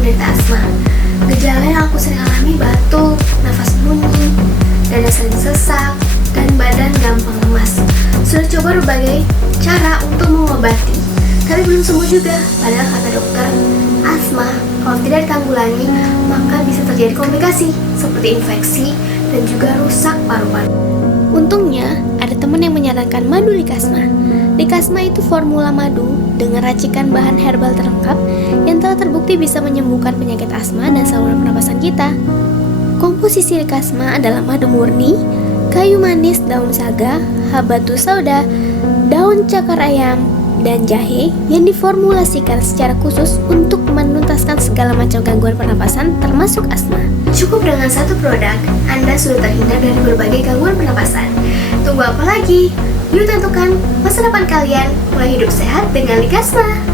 menderita asma. Gejala yang aku sering alami batuk, nafas bunyi, dada sering sesak, dan badan gampang lemas. Sudah coba berbagai cara untuk mengobati, tapi belum sembuh juga. Padahal kata dokter, asma kalau tidak ditanggulangi maka bisa terjadi komplikasi seperti infeksi dan juga rusak paru-paru. Untungnya ada teman yang menyarankan madu Likasma. Likasma itu formula madu dengan racikan bahan herbal terlengkap yang telah terbukti bisa menyembuhkan penyakit asma dan saluran pernapasan kita. Komposisi Likasma adalah madu murni, kayu manis daun saga, habatus sauda, daun cakar ayam, dan jahe yang diformulasikan secara khusus untuk menuntaskan segala macam gangguan pernapasan termasuk asma. Cukup dengan satu produk, Anda sudah terhindar dari berbagai gangguan pernapasan. Tunggu apa lagi? Yuk tentukan masa depan kalian mulai hidup sehat dengan Likasma.